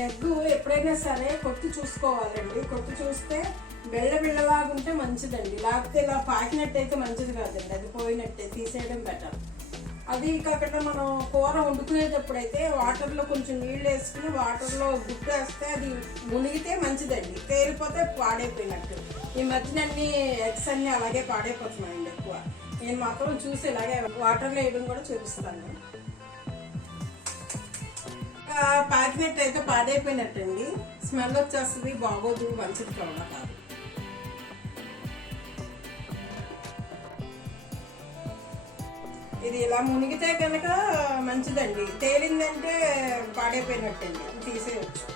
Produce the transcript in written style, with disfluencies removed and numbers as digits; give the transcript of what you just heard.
Egg ఎప్పుడైనా సరే కొట్టి చూసుకోవాలండి. కొట్టి చూస్తే బిళ్ళ బిళ్ళలాగా ఉంటే మంచిదండి, లేకపోతే ఇలా పాకినట్టు అయితే మంచిది కాదండి, అది పోయినట్టే తీసేయడం బెటర్. అది కాకుండా మనం కూర వండుకునేటప్పుడు అయితే వాటర్లో కొంచెం నీళ్ళు వేసుకుని వాటర్లో గుడ్డు వేస్తే అది మునిగితే మంచిదండి, తేలిపోతే పాడైపోయినట్టు. ఈ మధ్యన అన్ని ఎగ్స్ అన్నీ అలాగే పాడైపోతున్నాయండి ఎక్కువ. నేను మాత్రం చూసి ఇలాగే వాటర్లో వేయడం కూడా చూపిస్తాను. పాకినట్టు అయితే పాడైపోయినట్టండి, స్మెల్ వచ్చేస్తుంది, బాగోదు, మంచిది కూడా కాదు. ఇది ఇలా మునిగితే కనుక మంచిదండి, తేలిందంటే పాడైపోయినట్టండి, తీసేయచ్చు.